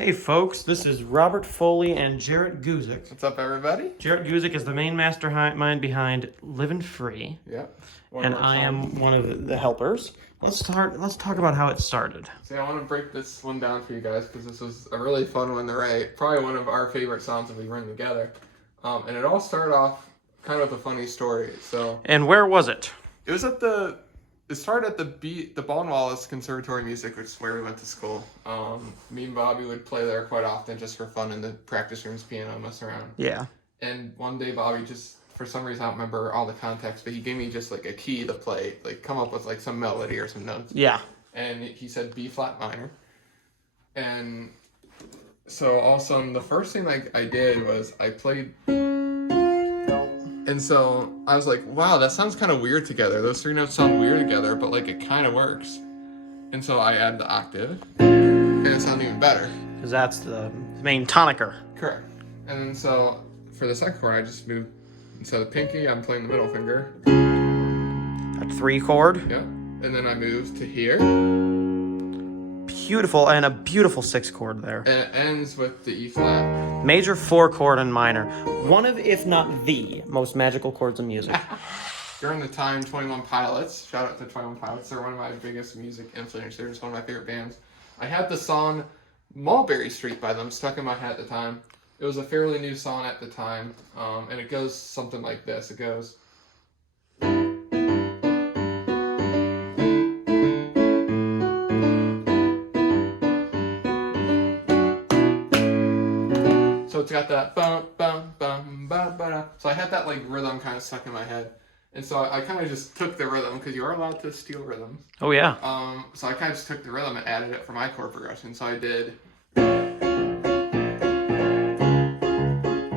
Hey folks, this is Robert Foley and Jarrett Guzik. What's up, everybody? Jarrett Guzik is the main mastermind behind Livin Free. Yep. And I am one of the helpers. Let's talk about how it started. See, I want to break this one down for you guys because this was a really fun one to write. Probably one of our favorite songs that we run together. And it all started off kind of with a funny story. And where was it? It was it started at the Baldwin Wallace Conservatory of Music, which is where we went to school. Me and Bobby would play there quite often just for fun in the practice rooms, piano, mess around. Yeah. And one day Bobby just, for some reason, I don't remember all the context, but he gave me just like a key to play, like come up with like some melody or some notes. Yeah. And he said B flat minor. And so all of a sudden, the first thing I did was I played. And so I was like, wow, that sounds kind of weird together. Those three notes sound weird together, but like it kind of works. And so I added the octave, and it sounded even better. Because that's the main tonicer. Correct. And then so for the second chord, I just moved, instead of pinky, I'm playing the middle finger. That 3 chord. Yeah. And then I moved to here. Beautiful, and a beautiful 6 chord there. And it ends with the E flat. Major 4 chord and minor. One of, if not the, most magical chords in music. During the time, 21 Pilots, shout out to 21 Pilots, they're one of my biggest music influencers, one of my favorite bands. I had the song Mulberry Street by them stuck in my head at the time. It was a fairly new song at the time, and it goes something like this. It goes... So it's got that bum, bum, bum, ba, ba, da. So I had that like rhythm kind of stuck in my head. And so I kind of just took the rhythm, because you are allowed to steal rhythms. Oh, yeah. So I kind of just took the rhythm and added it for my chord progression. So I did... So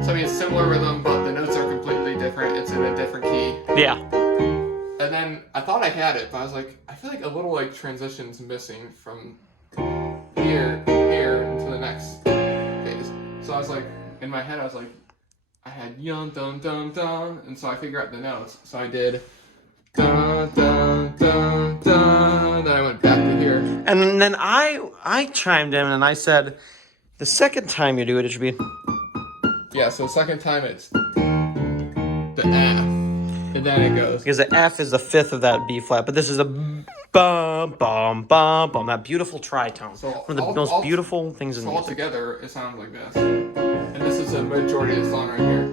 I mean, it's similar rhythm, but the notes are completely different. It's in a different key. Yeah. And then I thought I had it, but I was like, I feel like a little like transition's missing from here into the next phase. So I was like, in my head, I was like, I had yun dun dun dun, and so I figured out the notes. So I did dun dun dun dun. Then I went back to here. And then I chimed in and I said, the second time you do it, it should be... Yeah, so second time it's the F, and then it goes. Because the F is the 5th of that B flat, but this is a bum, bum, bum, bum, that beautiful tritone. So one of the most beautiful things in music. music. So altogether, it sounds like this. And this is a majority of the song right here.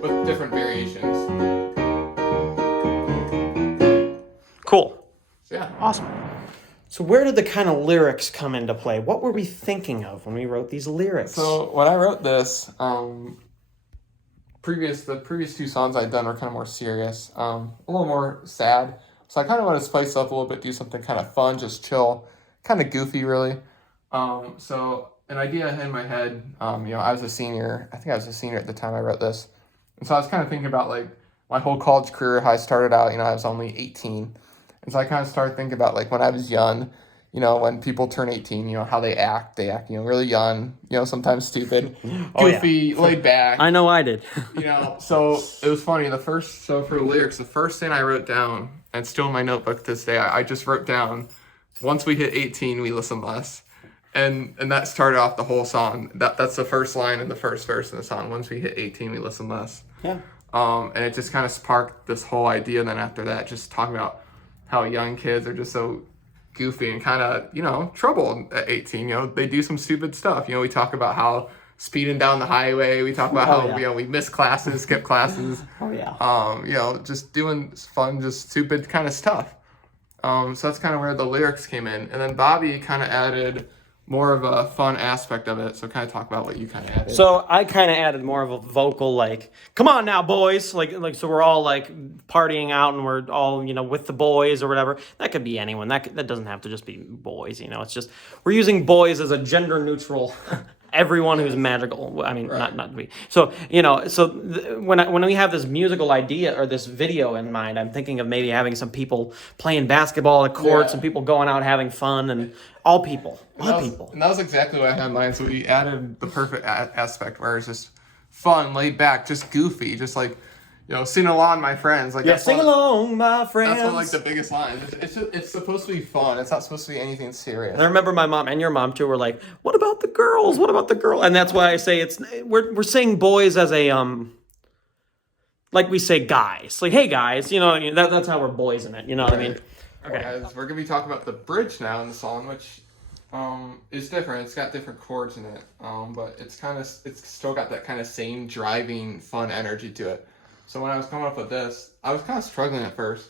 With different variations. Cool. So yeah. Awesome. So where did the kind of lyrics come into play? What were we thinking of when we wrote these lyrics? So when I wrote this, the previous 2 songs I'd done were kind of more serious, a little more sad. So I kind of want to spice up a little bit, do something kind of fun, just chill, kind of goofy, really. So an idea in my head, I was a senior. I think I was a senior at the time I wrote this. And so I was kind of thinking about like my whole college career, how I started out, I was only 18. And so I kind of started thinking about like when I was young, when people turn 18, how they act, really young, sometimes stupid, goofy, laid back. I know I did. So it was funny. For the lyrics, the first thing I wrote down, and still in my notebook to this day, I just wrote down, once we hit 18, we listen less. And that started off the whole song. That's the first line in the first verse in the song. Once we hit 18, we listen less. Yeah. And it just kind of sparked this whole idea. And then after that, just talking about how young kids are just so goofy and kind of, trouble at 18. They do some stupid stuff. We talk about how speeding down the highway. We talk about how, we miss classes, skip classes. Oh, yeah. Just doing fun, just stupid kind of stuff. So that's kind of where the lyrics came in. And then Bobby kind of added more of a fun aspect of it. So kind of talk about what you kind of added. So I kind of added more of a vocal, like, come on now, boys. Like so we're all like partying out and we're all, with the boys or whatever. That could be anyone. That doesn't have to just be boys, It's just, we're using boys as a gender neutral everyone who's magical. I mean, right. not me. So, when we have this musical idea or this video in mind, I'm thinking of maybe having some people playing basketball at courts and people going out having fun and all people. And that was exactly what I had in mind. So we added the perfect aspect where it's just fun, laid back, just goofy, just like, sing along, my friends. Like, Yeah, sing along, my friends. That's one of, like, the biggest lines. It's supposed to be fun. It's not supposed to be anything serious. And I remember my mom and your mom too were like, "What about the girls? What about the girl?" And that's why I say we're saying boys as a like we say guys. Like, hey guys, that's how we're boys in it. You know what I mean? Okay, guys, we're gonna be talking about the bridge now in the song, which is different. It's got different chords in it, but it's still got that kind of same driving, fun energy to it. So when I was coming up with this, I was kind of struggling at first,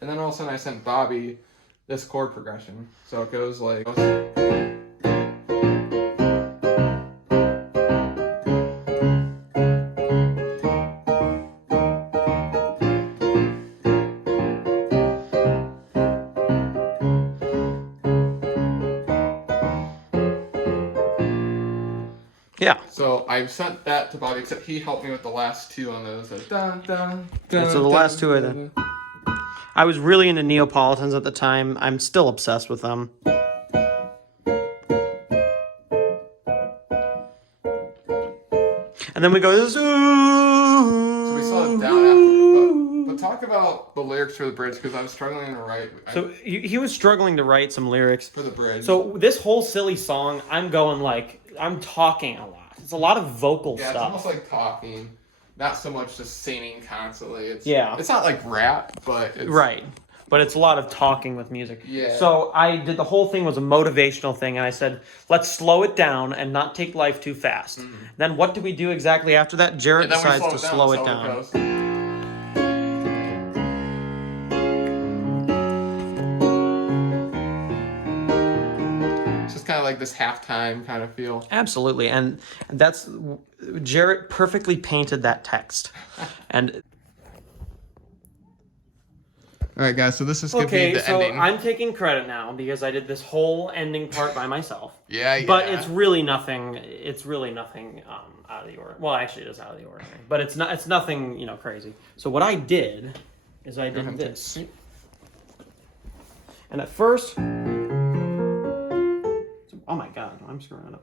and then all of a sudden I sent Bobby this chord progression. So it goes like. Yeah. So I sent that to Bobby, except he helped me with the last two on those. Like, dun, dun, Yeah, dun, so the last two are dun. I was really into Neapolitans at the time. I'm still obsessed with them. And then we go this. So we saw it down after. But talk about the lyrics for the bridge, because I was struggling to write. So he was struggling to write some lyrics for the bridge. So this whole silly song, I'm talking a lot. It's a lot of vocal stuff. Yeah, it's almost like talking, not so much just singing constantly. It's not like rap, but it's right. But it's a lot of talking with music. Yeah. So I did the whole thing was a motivational thing, and I said, let's slow it down and not take life too fast. Mm-hmm. Then what do we do exactly after that? Jarrett decides to slow it down. It's just kind of like this halftime kind of feel. Absolutely, and that's Jarrett perfectly painted that text, and. All right, guys, so this is going to be the ending. I'm taking credit now because I did this whole ending part by myself. Yeah. But it's really nothing. It's really nothing out of the ordinary. Well, actually, it is out of the ordinary, but it's not. It's nothing, crazy. So what I did is I did this, and at first, oh my God, I'm screwing it up.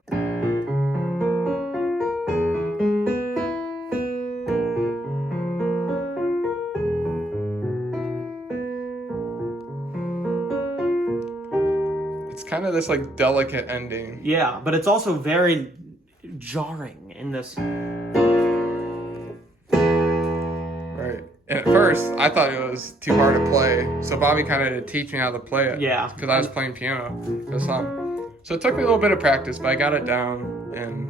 Kind of this like delicate ending. Yeah, but it's also very jarring in this. Right. And at first, I thought it was too hard to play, so Bobby kind of had to teach me how to play it. Yeah. Because I was playing piano for the song. So it took me a little bit of practice, but I got it down, and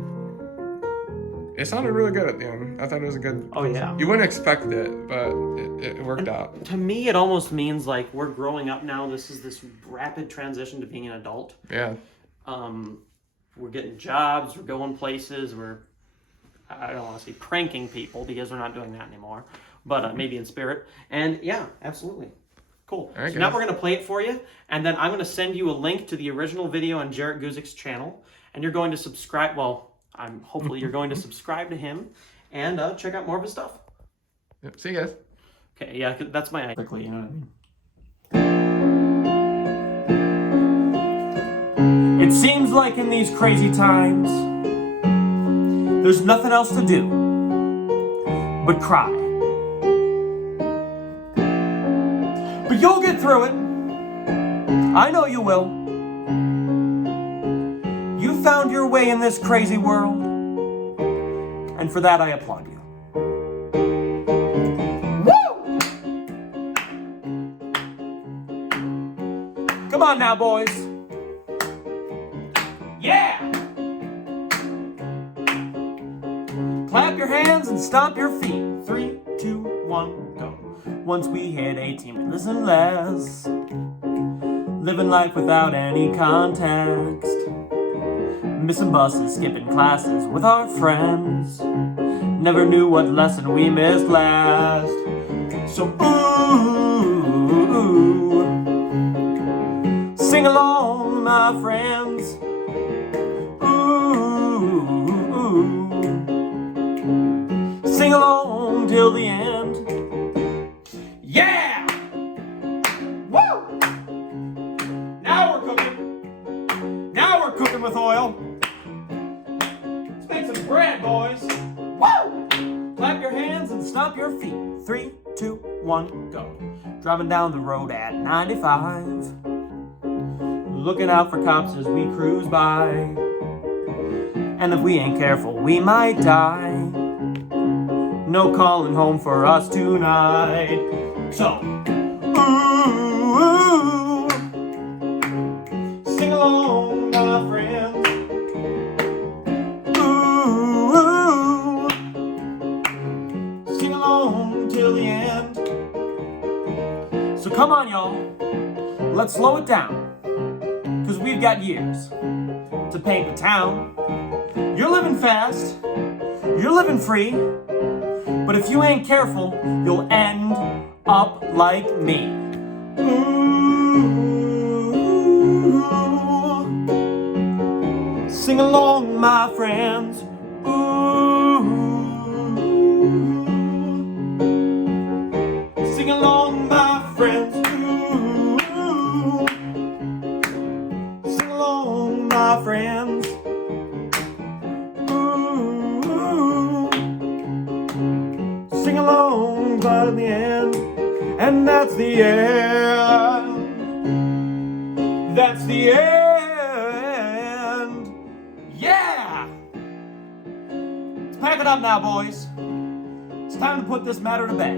it sounded really good at the end. I thought it was a good. Oh yeah. You wouldn't expect it, but it worked out. To me, it almost means like we're growing up now. This is this rapid transition to being an adult. Yeah. We're getting jobs. We're going places. I don't want to say pranking people because we're not doing that anymore, but maybe in spirit. And yeah, absolutely. Cool. All right, so now we're going to play it for you, and then I'm going to send you a link to the original video on Jarrett Guzik's channel, and you're going to subscribe. Well, hopefully you're going to subscribe to him and check out more of his stuff. Yep. See you guys. Okay, yeah, that's my idea. Quickly, you know what I mean? It seems like in these crazy times, there's nothing else to do but cry. But you'll get through it. I know you will. You found your way in this crazy world, and for that I applaud you. Woo! Come on now, boys. Yeah! Clap your hands and stomp your feet. 3, 2, 1, go. Once we hit 18, we listen less. Living life without any context. Missing buses, skipping classes with our friends. Never knew what lesson we missed last. So ooh, sing along, my friends. Ooh, sing along till the end. Yeah! Woo! Now we're cooking. Now we're cooking with oil. Let's make some bread, boys. Woo! Clap your hands and stomp your feet. 3, 2, 1, go. Driving down the road at 95. Looking out for cops as we cruise by. And if we ain't careful, we might die. No calling home for us tonight. So, ooh, sing along, my friends. Ooh, sing along till the end. So come on, y'all. Let's slow it down. 'Cause we've got years to paint the town. You're living fast, you're living free, but if you ain't careful, you'll end up like me. Ooh, sing along, my friends. Ooh, sing along, my friends. Ooh, sing along, my friends. Ooh, sing along, but in the end, and that's the end. That's the end. Yeah! Let's pack it up now, boys. It's time to put this matter to bed.